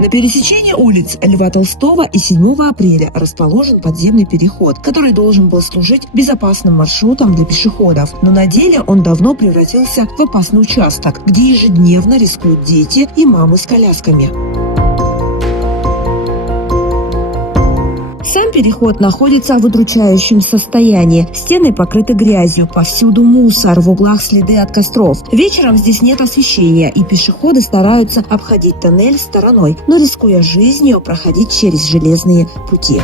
На пересечении улиц Льва Толстого и 7 апреля расположен подземный переход, который должен был служить безопасным маршрутом для пешеходов. Но на деле он давно превратился в опасный участок, где ежедневно рискуют дети и мамы с колясками. Сам переход находится в удручающем состоянии. Стены покрыты грязью, повсюду мусор, в углах следы от костров. Вечером здесь нет освещения, и пешеходы стараются обходить тоннель стороной, но рискуя жизнью проходить через железные пути.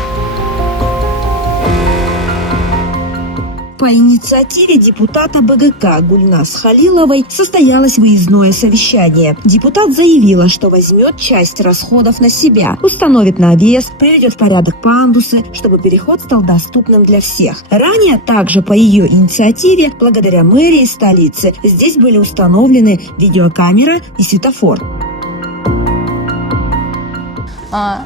По инициативе депутата БГК Гульнас Халиловой состоялось выездное совещание. Депутат заявила, что возьмет часть расходов на себя, установит навес, приведет в порядок пандусы, чтобы переход стал доступным для всех. Ранее также по ее инициативе, благодаря мэрии столицы, здесь были установлены видеокамера и светофор.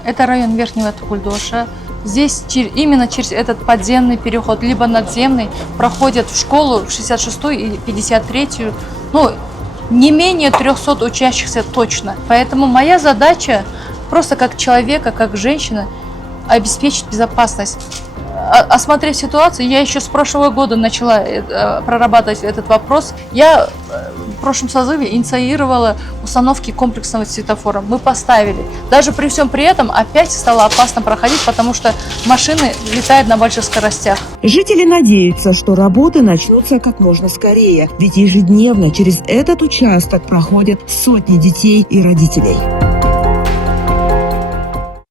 Это район Верхнего Тугульдоша. Здесь именно через этот подземный переход, либо надземный, проходят в школу 66-ю и 53-ю, не менее 300 учащихся точно. Поэтому моя задача, просто как человека, как женщина, обеспечить безопасность. Осмотрев ситуацию, я еще с прошлого года начала прорабатывать этот вопрос. Я в прошлом созыве инициировала установки комплексного светофора. Мы поставили. Даже при всем при этом опять стало опасно проходить, потому что машины летают на больших скоростях. Жители надеются, что работы начнутся как можно скорее, ведь ежедневно через этот участок проходят сотни детей и родителей.